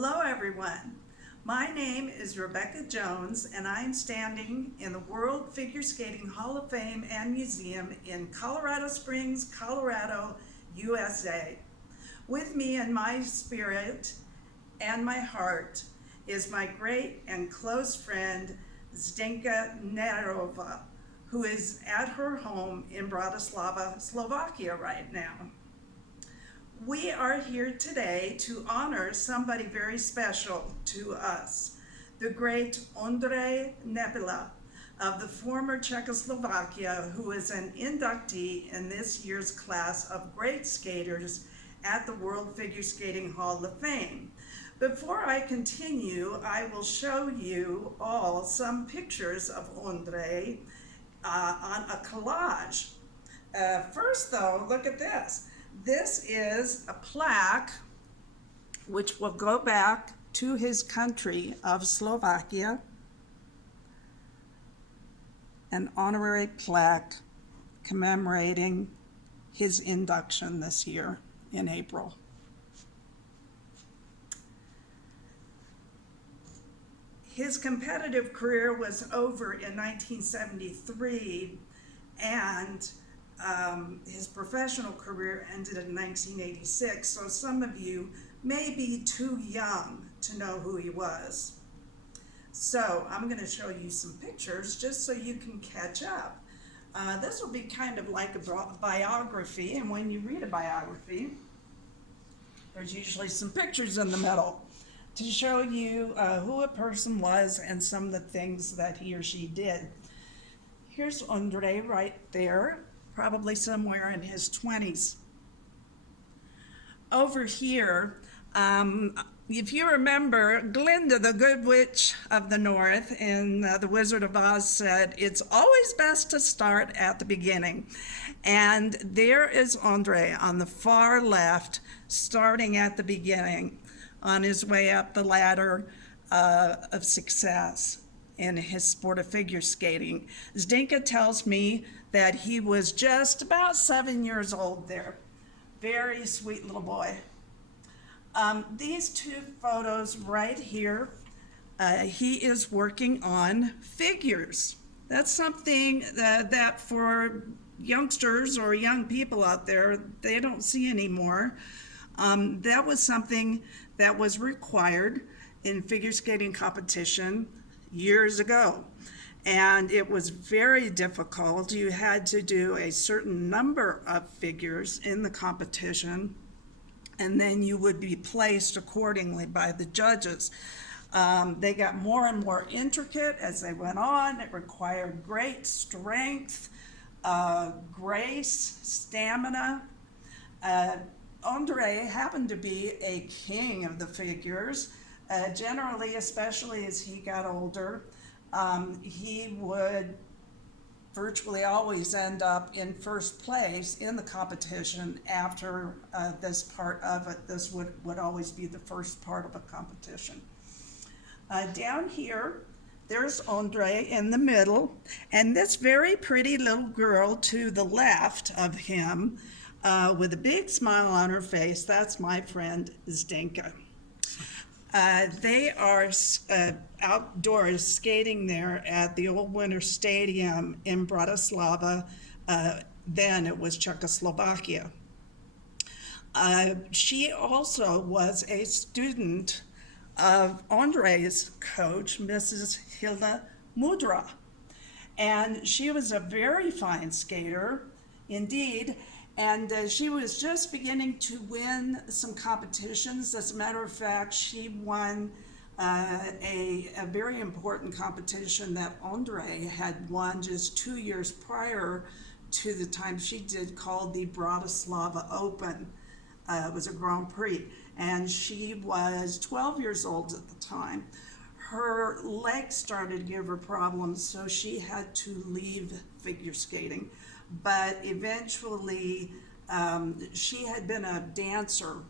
Hello everyone. My name is Rebecca Jones and I am standing in the World Figure Skating Hall of Fame and Museum in Colorado Springs, Colorado, USA. With me in my spirit and my heart is my great and close friend Zdenka Nerova, who is at her home in Bratislava, Slovakia right now. We are here today to honor somebody very special to us, the great Ondrej Nepela of the former Czechoslovakia, who is an inductee in this year's class of great skaters at the World Figure Skating Hall of Fame. Before I continue, I will show you all some pictures of Ondrej on a collage. First though, look at this. This is a plaque which will go back to his country of Slovakia, an honorary plaque commemorating his induction this year in April. His competitive career was over in 1973 and his professional career ended in 1986, so some of you may be too young to know who he was. So I'm going to show you some pictures just so you can catch up. This will be kind of like a biography, and when you read a biography, there's usually some pictures in the middle to show you who a person was and some of the things that he or she did. Here's Ondrej right there, probably somewhere in his 20s. Over here, if you remember, Glinda, the Good Witch of the North in The Wizard of Oz said, it's always best to start at the beginning. And there is Ondrej on the far left, starting at the beginning, on his way up the ladder of success in his sport of figure skating. Zdenka tells me that he was just about 7 years old there. Very sweet little boy. These two photos right here, he is working on figures. That's something that for youngsters or young people out there, they don't see anymore. That was something that was required in figure skating competition years ago. And it was very difficult. You had to do a certain number of figures in the competition, and then you would be placed accordingly by the judges. They got more and more intricate as they went on. It required great strength, grace, stamina. Ondrej happened to be a king of the figures. Generally, especially as he got older, he would virtually always end up in first place in the competition after this part of it. This would always be the first part of a competition. Down here, there's Ondrej in the middle, and this very pretty little girl to the left of him with a big smile on her face, that's my friend Zdenka. They are outdoors skating there at the Old Winter Stadium in Bratislava. Then it was Czechoslovakia. She also was a student of Ondrej's coach, Mrs. Hilda Mudra. And she was a very fine skater indeed. And she was just beginning to win some competitions. As a matter of fact, she won a very important competition that Ondrej had won just 2 years prior to the time she did, called the Bratislava Open. It was a Grand Prix, and she was 12 years old at the time. Her legs started to give her problems, so she had to leave figure skating. But eventually, she had been a dancer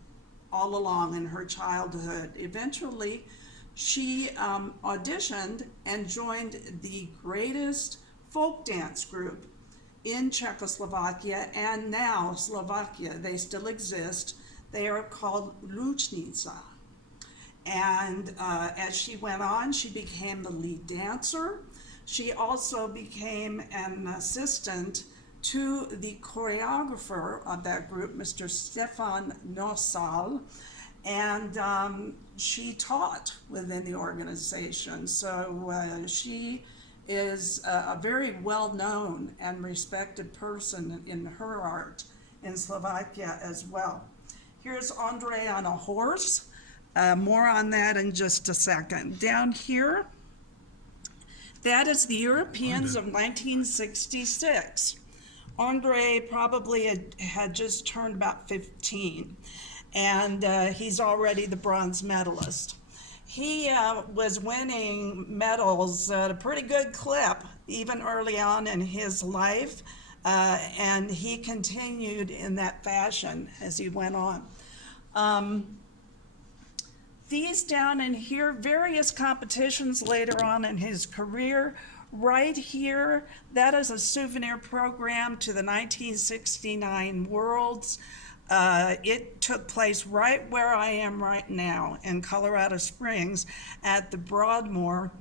all along in her childhood. Eventually, she auditioned and joined the greatest folk dance group in Czechoslovakia and now Slovakia. They still exist. They are called Lučnica. And as she went on, she became the lead dancer. She also became an assistant to the choreographer of that group, Mr. Stefan Nosal, and she taught within the organization. So she is a very well-known and respected person in her art in Slovakia as well. Here's Ondrej on a horse. More on that in just a second. Down here, that is the Europeans of 1966. Ondrej probably had just turned about 15, and he's already the bronze medalist. He was winning medals at a pretty good clip, even early on in his life, and he continued in that fashion as he went on. These down in here, various competitions later on in his career. Right here, that is a souvenir program to the 1969 Worlds. It took place right where I am right now in Colorado Springs at the Broadmoor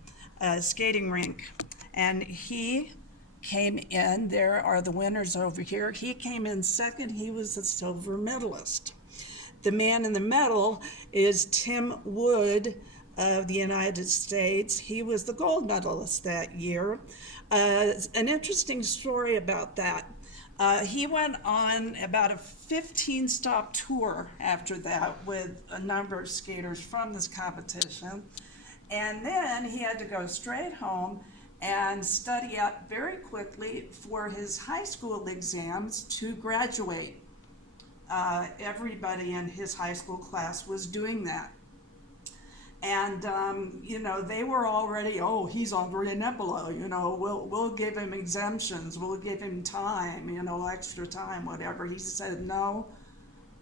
skating rink. And he came in, there are the winners over here. He came in second, he was a silver medalist. The man in the middle is Tim Wood of the United States. He was the gold medalist that year. An interesting story about that. He went on about a 15-stop tour after that with a number of skaters from this competition. And then he had to go straight home and study up very quickly for his high school exams to graduate. Everybody in his high school class was doing that. And, they were already, oh, he's Ondrej Nepela, we'll give him exemptions, we'll give him time, extra time, whatever. He said, no,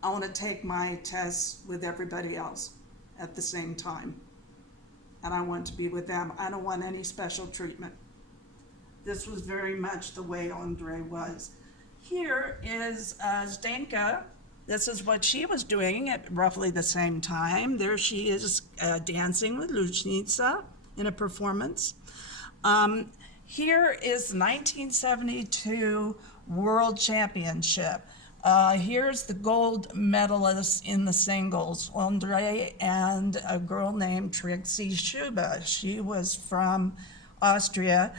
I want to take my tests with everybody else at the same time. And I want to be with them. I don't want any special treatment. This was very much the way Ondrej was. Here is Zdenka. This is what she was doing at roughly the same time. There she is dancing with Luchnica in a performance. Here is 1972 World Championship. Here's the gold medalist in the singles, Ondrej and a girl named Trixie Schuba. She was from Austria.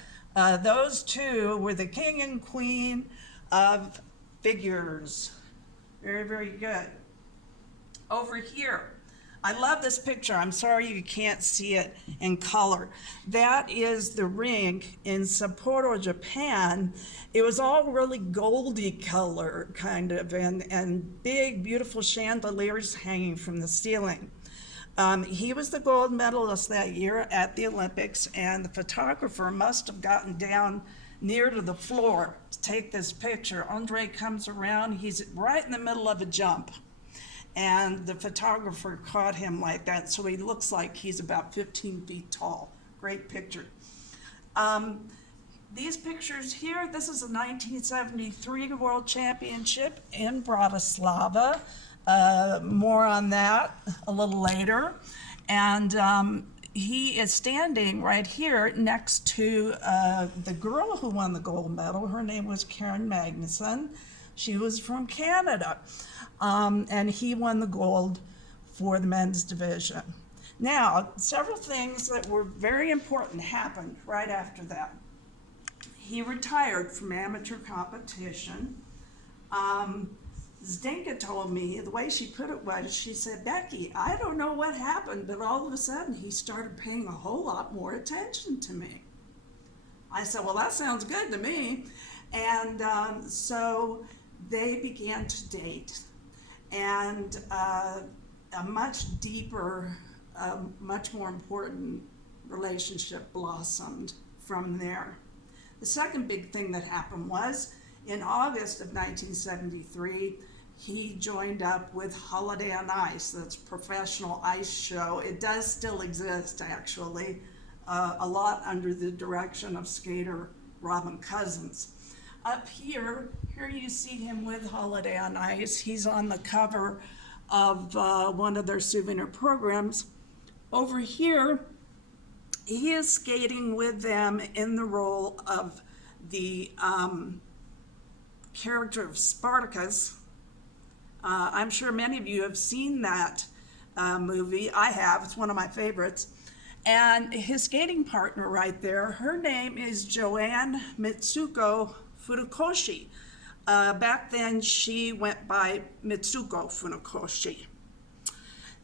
Those two were the king and queen of figures. Very, very good. Over here, I love this picture. I'm sorry you can't see it in color. That is the rink in Sapporo, Japan. It was all really goldy color, kind of, and big, beautiful chandeliers hanging from the ceiling. He was the gold medalist that year at the Olympics, and the photographer must have gotten down near to the floor to take this picture. Ondrej comes around, he's right in the middle of a jump, and the photographer caught him like that, so he looks like he's about 15 feet tall. Great picture. These pictures here, this is a 1973 World Championship in Bratislava. More on that a little later. And he is standing right here next to the girl who won the gold medal. Her name was Karen Magnuson. She was from Canada. And he won the gold for the men's division. Now, several things that were very important happened right after that. He retired from amateur competition. Zdenka told me, the way she put it was, she said, Becky, I don't know what happened, but all of a sudden he started paying a whole lot more attention to me. I said, well, that sounds good to me. And so they began to date. And a much deeper, much more important relationship blossomed from there. The second big thing that happened was, in August of 1973, he joined up with Holiday on Ice. That's a professional ice show. It does still exist, actually, a lot under the direction of skater Robin Cousins. Up here you see him with Holiday on Ice. He's on the cover of one of their souvenir programs. Over here, he is skating with them in the role of the character of Spartacus. I'm sure many of you have seen that movie. I have. It's one of my favorites. And his skating partner right there, her name is Joanne Mitsuko Furukoshi. Back then, she went by Mitsuko Furukoshi.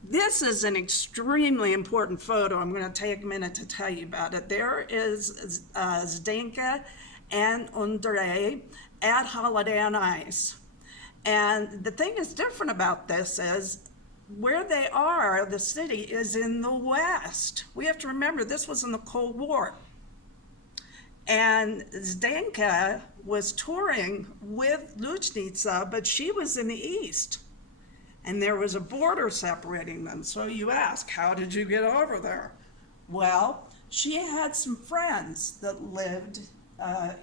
This is an extremely important photo. I'm going to take a minute to tell you about it. There is Zdenka and Ondrej at Holiday on Ice. And the thing that's different about this is where they are, the city is in the West. We have to remember this was in the Cold War. And Zdenka was touring with Luchnitsa, but she was in the East. And there was a border separating them. So you ask, how did you get over there? Well, she had some friends that lived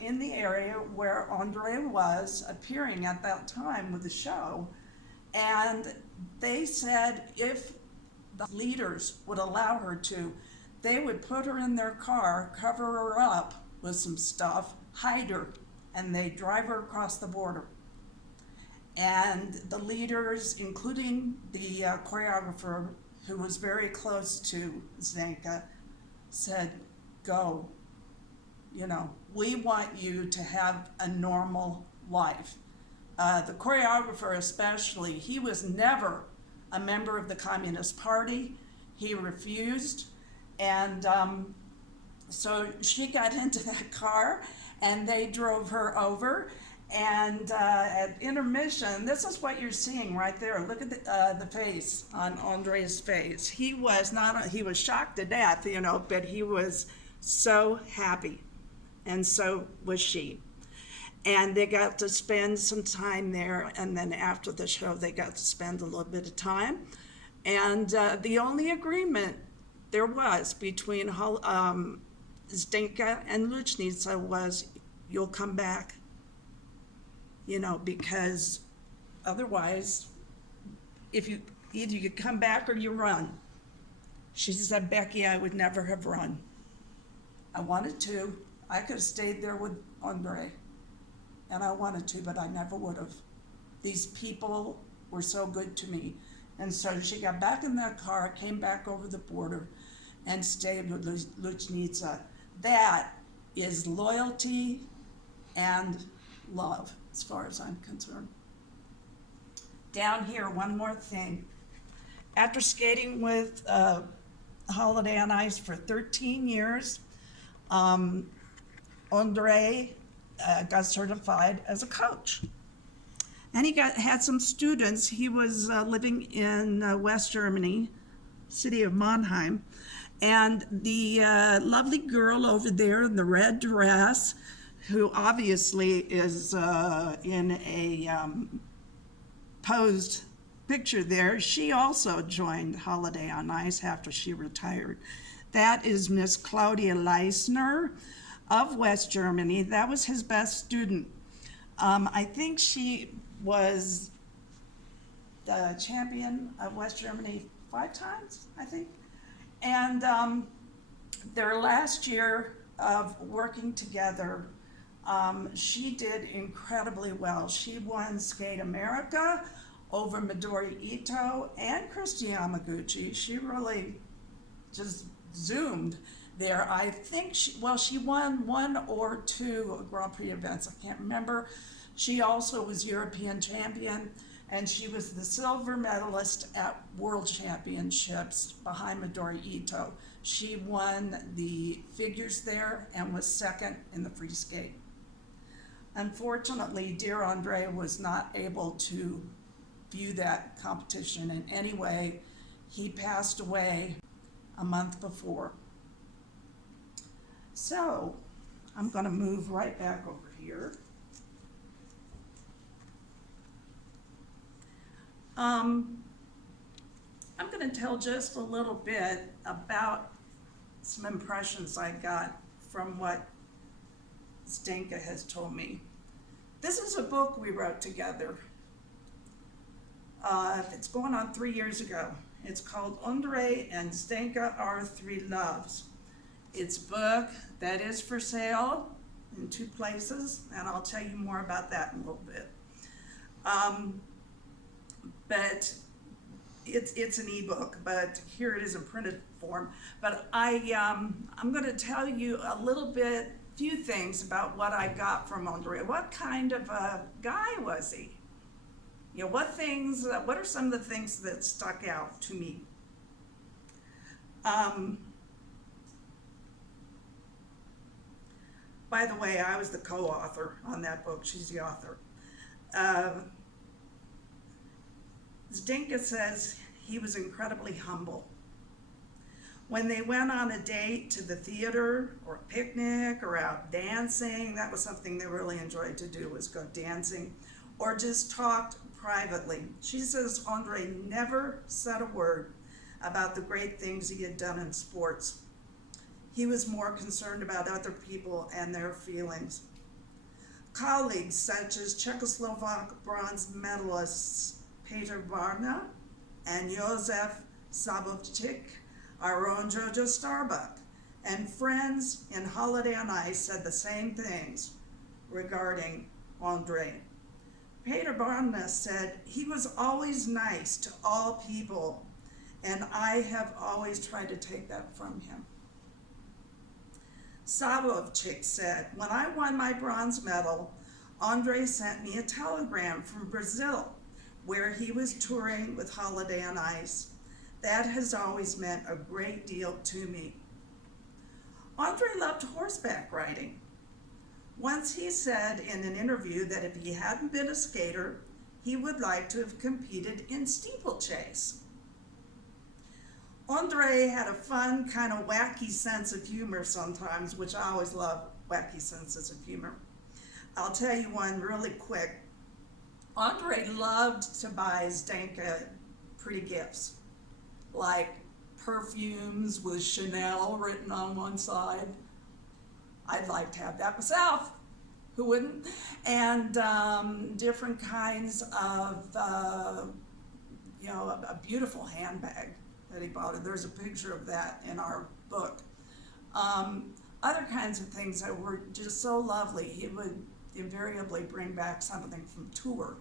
in the area where Ondrej was appearing at that time with the show. And they said if the leaders would allow her to, they would put her in their car, cover her up with some stuff, hide her, and they'd drive her across the border. And the leaders, including the choreographer, who was very close to Zdenka, said, go. You know, we want you to have a normal life. The choreographer especially, he was never a member of the Communist Party. He refused. And so she got into that car and they drove her over. And at intermission, this is what you're seeing right there. Look at the face on Ondrej's face. He was shocked to death, you know, but he was so happy. And so was she. And they got to spend some time there. And then after the show, they got to spend a little bit of time. And the only agreement there was between Zdenka and Luchnitsa was, you'll come back. You know, because otherwise, either you come back or you run. She said, Becky, I would never have run. I wanted to. I could have stayed there with Ondrej, and I wanted to, but I never would have. These people were so good to me. And so she got back in that car, came back over the border, and stayed with Luchnitsa. That is loyalty and love, as far as I'm concerned. Down here, one more thing. After skating with Holiday on Ice for 13 years, Ondrej got certified as a coach. And he had some students. He was living in West Germany, city of Mannheim. And the lovely girl over there in the red dress, who obviously is in a posed picture there, she also joined Holiday on Ice after she retired. That is Miss Claudia Leisner of West Germany. That was his best student. I think she was the champion of West Germany 5 times, I think. And their last year of working together, she did incredibly well. She won Skate America over Midori Ito and Christy Yamaguchi. She really just zoomed there. I think she won 1 or 2 Grand Prix events. I can't remember. She also was European champion, and she was the silver medalist at World Championships behind Midori Ito. She won the figures there and was second in the free skate. Unfortunately, dear Ondrej was not able to view that competition in any way. He passed away a month before. So I'm going to move right back over here. I'm going to tell just a little bit about some impressions I got from what Zdenka has told me. This is a book we wrote together. It's going on 3 years ago. It's called Ondrej and Zdenka Our Three Loves. It's a book that is for sale in 2 places, and I'll tell you more about that in a little bit. But it's an ebook, but here it is in printed form. But I'm going to tell you a little bit, few things about what I got from Ondrej. What kind of a guy was he? You know, what are some of the things that stuck out to me? By the way, I was the co-author on that book. She's the author. Zdenka says he was incredibly humble. When they went on a date to the theater or a picnic or out dancing, that was something they really enjoyed to do, was go dancing, or just talked privately. She says Ondrej never said a word about the great things he had done in sports. He was more concerned about other people and their feelings. Colleagues such as Czechoslovak bronze medalists Peter Barna and Josef Sabovchik, our own Jojo Starbuck, and friends in Holiday on Ice said the same things regarding Ondrej. Peter Barna said he was always nice to all people, and I have always tried to take that from him. Sabovchik said, when I won my bronze medal, Ondrej sent me a telegram from Brazil, where he was touring with Holiday on Ice. That has always meant a great deal to me. Ondrej loved horseback riding. Once he said in an interview that if he hadn't been a skater, he would like to have competed in steeplechase. Ondrej had a fun, kind of wacky sense of humor sometimes, which I always love wacky senses of humor. I'll tell you one really quick. Ondrej loved to buy Zdenka pretty gifts, like perfumes with Chanel written on one side. I'd like to have that myself. Who wouldn't? And different kinds of, a beautiful handbag that he bought her. There's a picture of that in our book. Other kinds of things that were just so lovely. He would invariably bring back something from tour.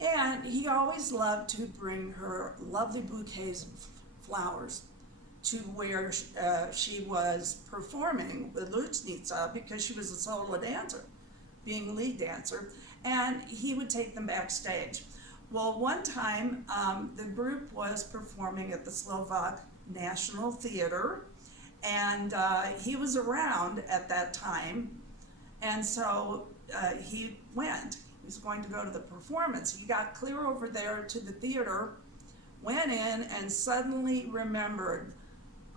And he always loved to bring her lovely bouquets of flowers to where she was performing with Luchnitsa, because she was a solo dancer, being lead dancer, and he would take them backstage. Well, one time the group was performing at the Slovak National Theater, and he was around at that time, and so he went. He was going to go to the performance. He got clear over there to the theater, went in, and suddenly remembered,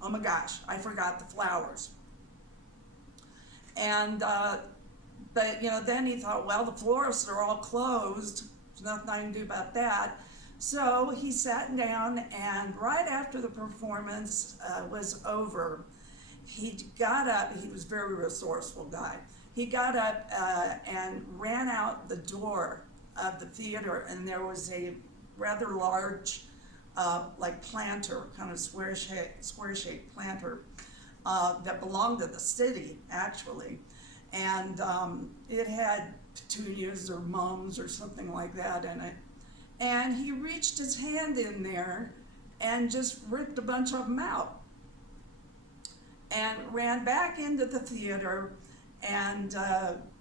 oh my gosh, I forgot the flowers. And, but then he thought, well, the florists are all closed. There's nothing I can do about that. So he sat down, and right after the performance was over, he got up. He was a very resourceful guy. He got up and ran out the door of the theater, and there was a rather large like planter, kind of square-shaped planter that belonged to the city, actually. And it had petunias or mums or something like that in it. And he reached his hand in there and just ripped a bunch of them out and ran back into the theater and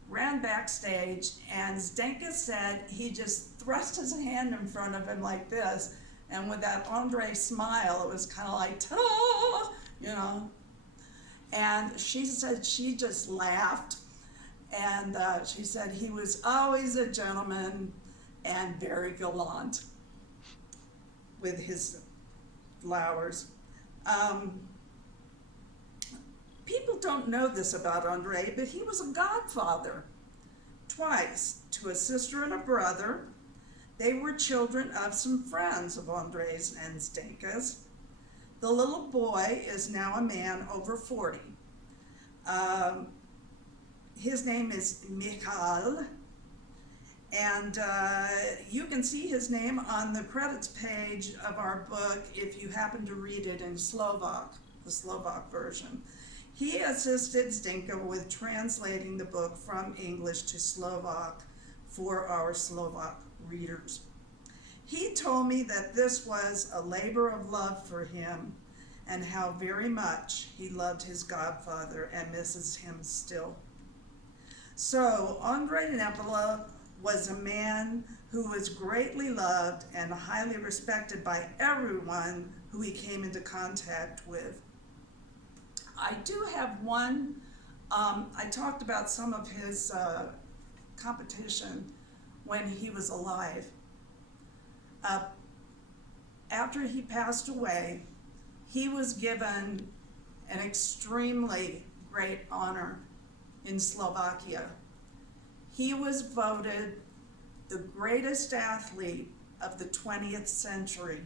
ran backstage. And Zdenka said he just thrust his hand in front of him like this, and with that Ondrej smile, it was kind of like, ta-da, And she said she just laughed, and she said he was always a gentleman and very gallant with his flowers. People don't know this about Ondrej, but he was a godfather twice, to a sister and a brother. They were children of some friends of Ondrej's and Zdenka's. The little boy is now a man over 40. His name is Michal, And you can see his name on the credits page of our book if you happen to read it in Slovak, the Slovak version. He assisted Zdenka with translating the book from English to Slovak for our Slovak readers. He told me that this was a labor of love for him and how very much he loved his godfather and misses him still. So, Ondrej Nepela was a man who was greatly loved and highly respected by everyone who he came into contact with. I do have one, I talked about some of his competition when he was alive. After he passed away, he was given an extremely great honor in Slovakia. He was voted the greatest athlete of the 20th century.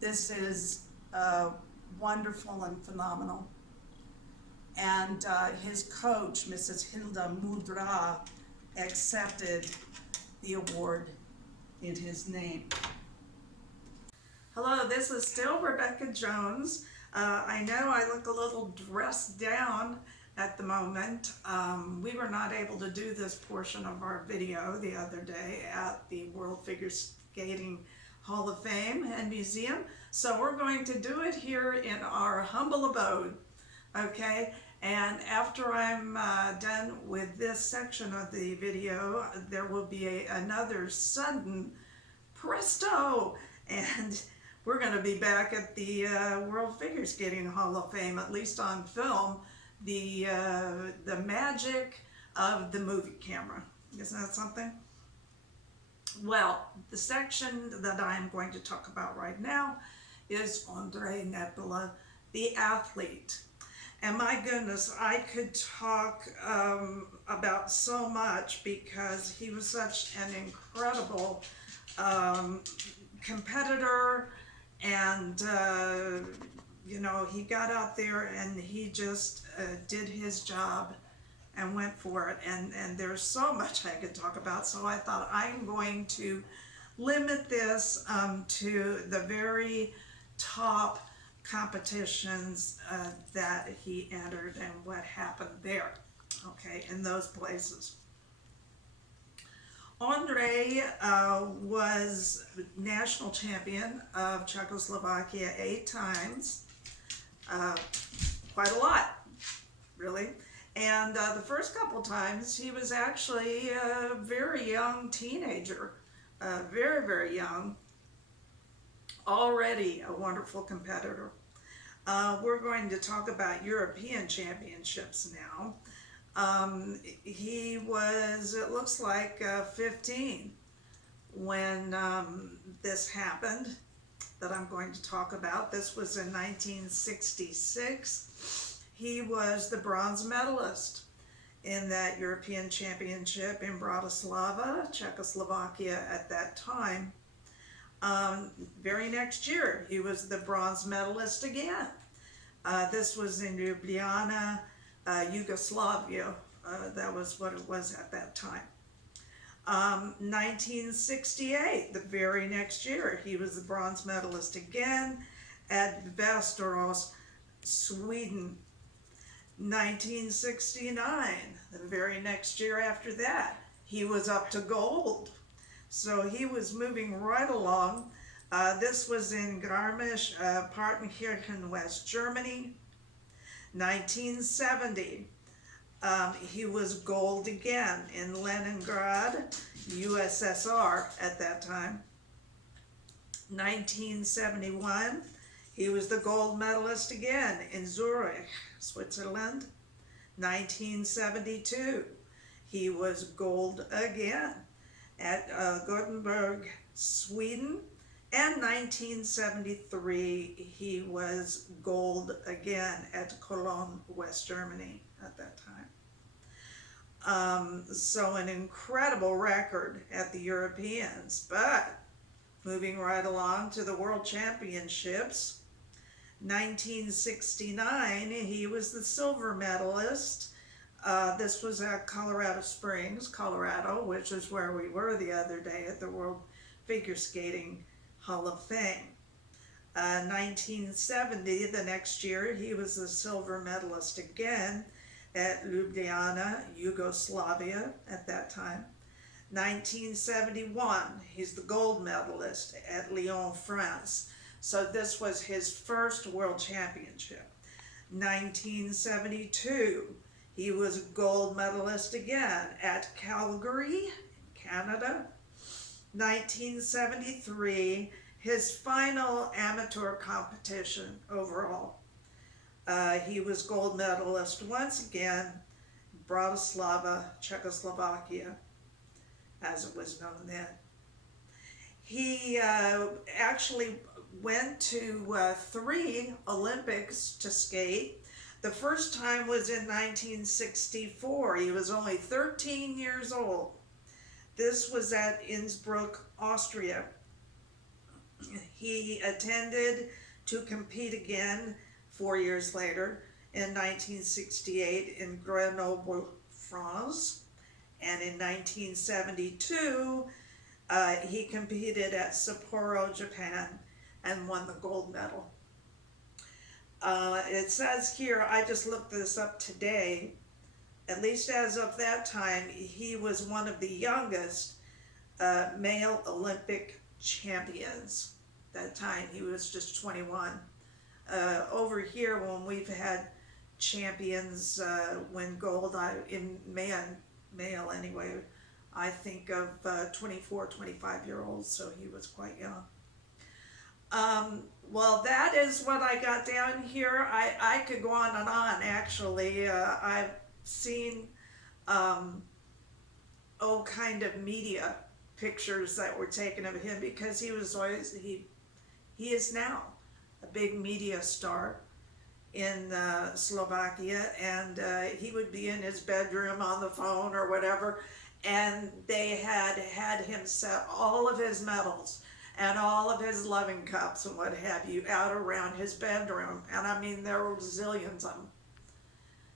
This is wonderful and phenomenal. And his coach, Mrs. Hilda Mudra, accepted the award in his name. Hello, this is still Rebecca Jones. I know I look a little dressed down at the moment. We were not able to do this portion of our video the other day at the World Figure Skating Hall of Fame and Museum, so we're going to do it here in our humble abode, okay? And after I'm done with this section of the video, there will be another sudden presto, and we're going to be back at the World Figure Skating Hall of Fame, at least on film, the magic of the movie camera. Isn't that something? Well, the section that I'm going to talk about right now is Ondrej Nepela, the athlete. And my goodness, I could talk about so much because he was such an incredible competitor, and you know, he got out there and he just did his job and went for it. And there's so much I could talk about, so I thought I'm going to limit this to the very top competitions that he entered and what happened there, okay, in those places. Ondrej was national champion of Czechoslovakia 8 times, quite a lot, really. And the first couple times he was actually a very young teenager, very, very young, already a wonderful competitor. We're going to talk about European championships now. He was, it looks like 15 when this happened that I'm going to talk about. This was in 1966. He was the bronze medalist in that European championship in Bratislava, Czechoslovakia at that time. Very next year, he was the bronze medalist again. This was in Ljubljana, Yugoslavia. That was what it was at that time. 1968, the very next year, he was the bronze medalist again at Västerås, Sweden. 1969, the very next year after that, he was up to gold. So he was moving right along. This was in Garmisch-Partenkirchen, West Germany. 1970, he was gold again in Leningrad, USSR at that time. 1971, he was the gold medalist again in Zurich, Switzerland. 1972, he was gold again at Gothenburg, Sweden. And 1973, he was gold again at Cologne, West Germany at that time. So an incredible record at the Europeans. But moving right along to the World Championships, 1969, he was the silver medalist This was at Colorado Springs, Colorado, which is where we were the other day at the World Figure Skating Hall of Fame. 1970, the next year, he was a silver medalist again at Ljubljana, Yugoslavia at that time. 1971, he's the gold medalist at Lyon, France. So this was his first world championship. 1972, he was gold medalist again at Calgary, Canada. 1973, his final amateur competition overall. He was gold medalist once again, Bratislava, Czechoslovakia, as it was known then. He actually went to 3 Olympics to skate. The first time was in 1964. He was only 13 years old. This was at Innsbruck, Austria. He attended to compete again 4 years later in 1968 in Grenoble, France. And in 1972, he competed at Sapporo, Japan, and won the gold medal. It says here, I just looked this up today, at least as of that time, he was one of the youngest male Olympic champions. That time he was just 21. Over here, when we've had champions win gold in male anyway, I think of 24, 25-year-olds, so he was quite young. Well, that is what I got down here. I could go on and on, actually. I've seen kind of media pictures that were taken of him, because he was always, he is now a big media star in Slovakia, and he would be in his bedroom on the phone or whatever, and they had him set all of his medals and all of his loving cups and what have you out around his bedroom. And I mean, there were zillions of them.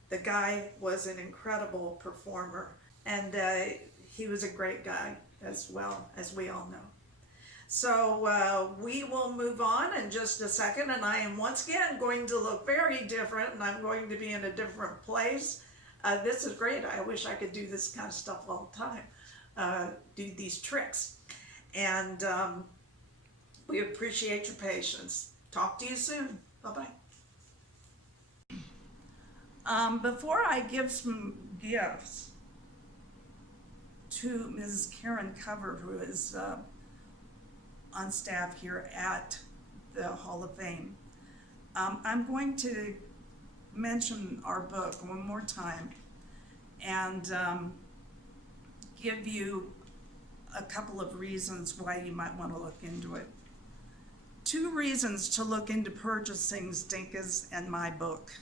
The guy was an incredible performer, and he was a great guy as well, as we all know. So we will move on in just a second, and I am once again going to look very different, and I'm going to be in a different place. This is great. I wish I could do this kind of stuff all the time, do these tricks. And we appreciate your patience. Talk to you soon. Bye-bye. Before I give some gifts to Mrs. Karen Cover, who is on staff here at the Hall of Fame, I'm going to mention our book one more time and give you a couple of reasons why you might want to look into it. 2 reasons to look into purchasing Zdenka's and my book.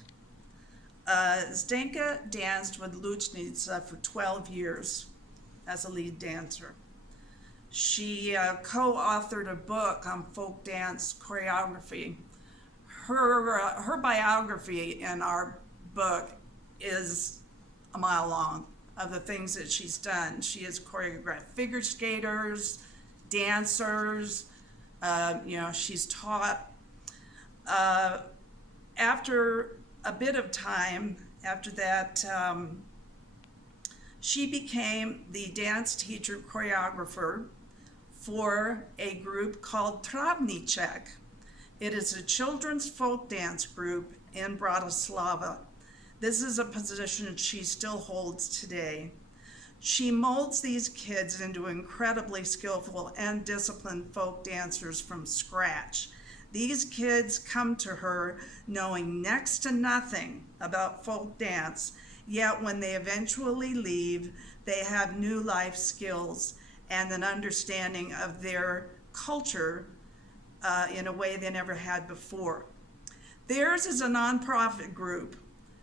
Zdenka danced with Lucnica for 12 years as a lead dancer. She co-authored a book on folk dance choreography. Her biography in our book is a mile long of the things that she's done. She has choreographed figure skaters, dancers, she's taught. After a bit of time after that, she became the dance teacher choreographer for a group called Travnicek. It is a children's folk dance group in Bratislava. This is a position she still holds today. She molds these kids into incredibly skillful and disciplined folk dancers from scratch. These kids come to her knowing next to nothing about folk dance, yet when they eventually leave, they have new life skills and an understanding of their culture in a way they never had before. Theirs is a nonprofit group,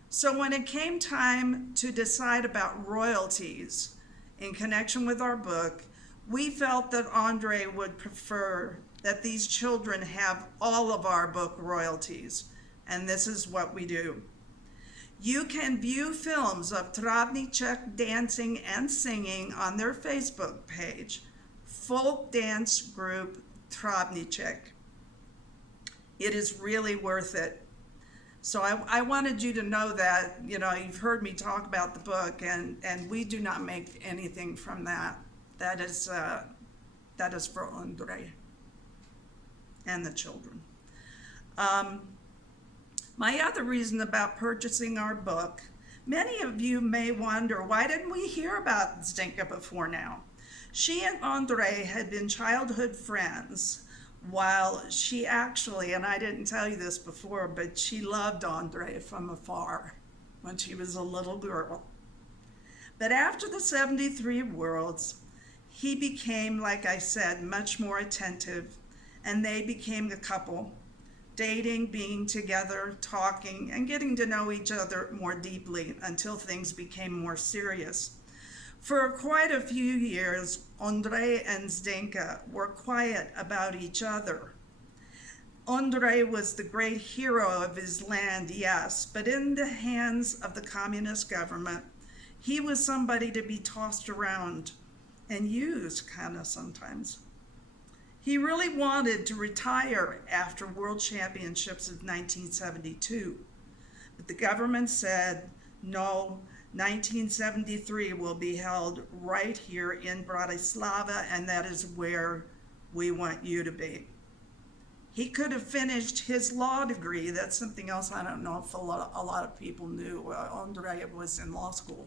so when it came time to decide about royalties in connection with our book, we felt that Ondrej would prefer that these children have all of our book royalties, and this is what we do. You can view films of Travnicek dancing and singing on their Facebook page, Folk Dance Group Travnicek. It is really worth it. So I wanted you to know that, you've heard me talk about the book, and we do not make anything from that. That is for Ondrej and the children. My other reason about purchasing our book, many of you may wonder, why didn't we hear about Zdenka before now? She and Ondrej had been childhood friends, while she actually, and I didn't tell you this before, but she loved Ondrej from afar when she was a little girl. But after the 73 Worlds, he became, like I said, much more attentive, and they became a couple, dating, being together, talking, and getting to know each other more deeply until things became more serious. For quite a few years, Ondrej and Zdenka were quiet about each other. Ondrej was the great hero of his land, yes, but in the hands of the communist government, he was somebody to be tossed around and used kind of sometimes. He really wanted to retire after World Championships of 1972, but the government said, no, 1973 will be held right here in Bratislava, and that is where we want you to be. He could have finished his law degree. That's something else I don't know if a lot of people knew. Ondrej was in law school.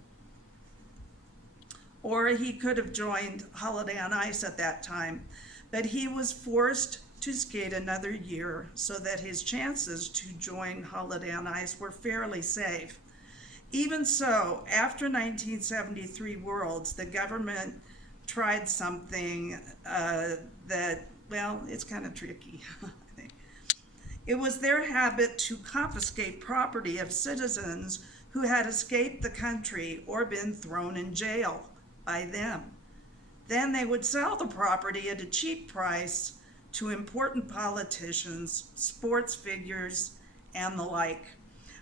Or he could have joined Holiday on Ice at that time, but he was forced to skate another year so that his chances to join Holiday on Ice were fairly safe. Even so, after 1973 Worlds, the government tried something that, well, it's kind of tricky, I think. It was their habit to confiscate property of citizens who had escaped the country or been thrown in jail by them. Then they would sell the property at a cheap price to important politicians, sports figures, and the like.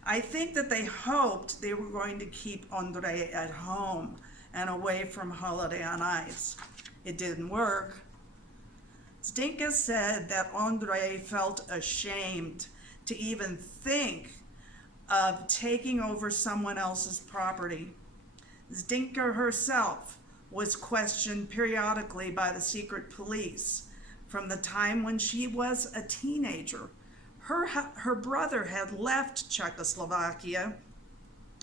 I think that they hoped they were going to keep Ondrej at home and away from Holiday on Ice. It didn't work. Zdenka said that Ondrej felt ashamed to even think of taking over someone else's property. Zdenka herself was questioned periodically by the secret police from the time when she was a teenager. Her brother had left Czechoslovakia,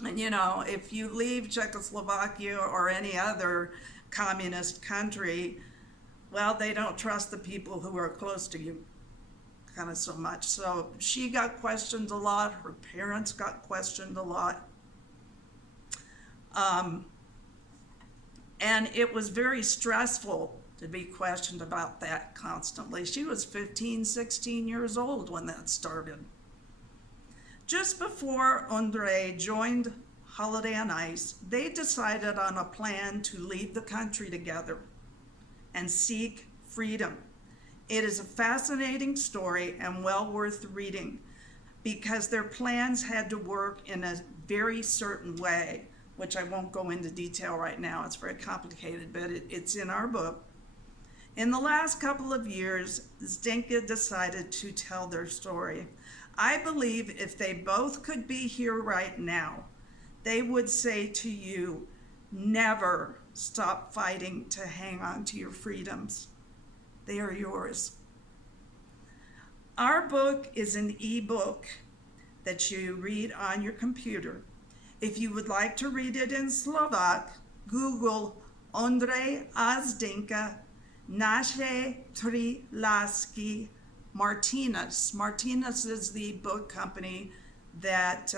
and if you leave Czechoslovakia or any other communist country, well, they don't trust the people who are close to you kind of so much. So she got questioned a lot, her parents got questioned a lot. And it was very stressful to be questioned about that constantly. She was 15, 16 years old when that started. Just before Ondrej joined Holiday on Ice, they decided on a plan to leave the country together and seek freedom. It is a fascinating story and well worth reading because their plans had to work in a very certain way, which I won't go into detail right now. It's very complicated, but it's in our book. In the last couple of years, Zdenka decided to tell their story. I believe if they both could be here right now, they would say to you, never stop fighting to hang on to your freedoms. They are yours. Our book is an e-book that you read on your computer. If you would like to read it in Slovak, Google Ondrej a Zdenka Naše tri lásky Martinez. Martinez is the book company that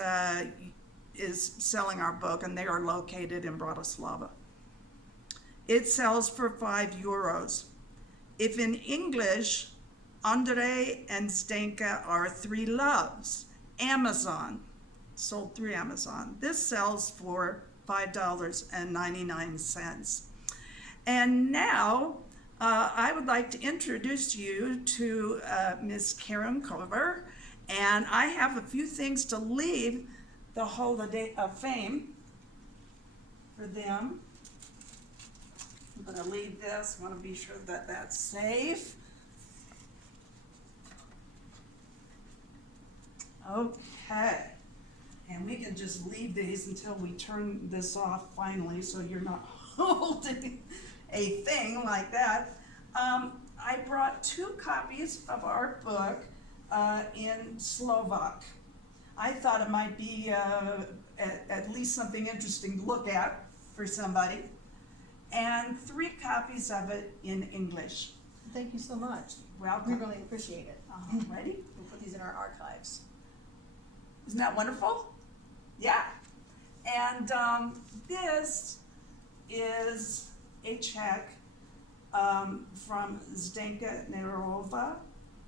is selling our book, and they are located in Bratislava. It sells for €5. If in English, Ondrej and Zdenka are Three Loves, Amazon, sold through Amazon. This sells for $5.99. And now I would like to introduce you to Ms. Karen Kover, and I have a few things to leave the Holiday of Fame for them. I'm going to leave this, want to be sure that that's safe. Okay, and we can just leave these until we turn this off finally, so you're not holding a thing like that. I brought 2 copies of our book in Slovak. I thought it might be at least something interesting to look at for somebody, and 3 copies of it in English. Thank you so much. Welcome. We really appreciate it. Ready? We'll put these in our archives. Isn't that wonderful? Yeah. And this is a check from Zdenka Nerova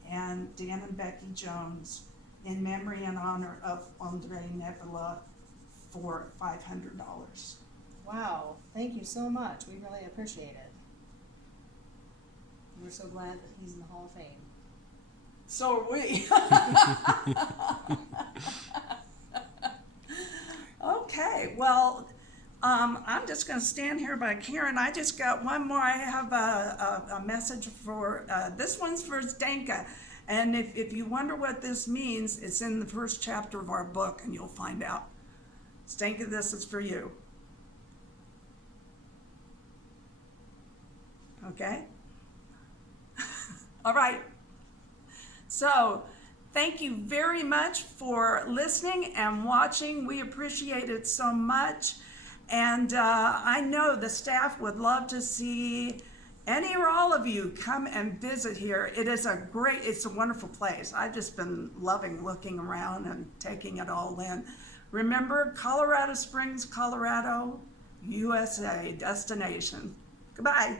and Dan and Becky Jones in memory and honor of Ondrej Nepela for $500. Wow, thank you so much. We really appreciate it. We're so glad that he's in the Hall of Fame. So are we. Okay, well, I'm just going to stand here by Karen. I just got one more. I have a message for, this one's for Zdenka. And if you wonder what this means, it's in the first chapter of our book, and you'll find out. Zdenka, this is for you. Okay? All right. So, thank you very much for listening and watching. We appreciate it so much. And I know the staff would love to see any or all of you come and visit here. It's a wonderful place. I've just been loving looking around and taking it all in. Remember, Colorado Springs, Colorado, USA destination. Goodbye.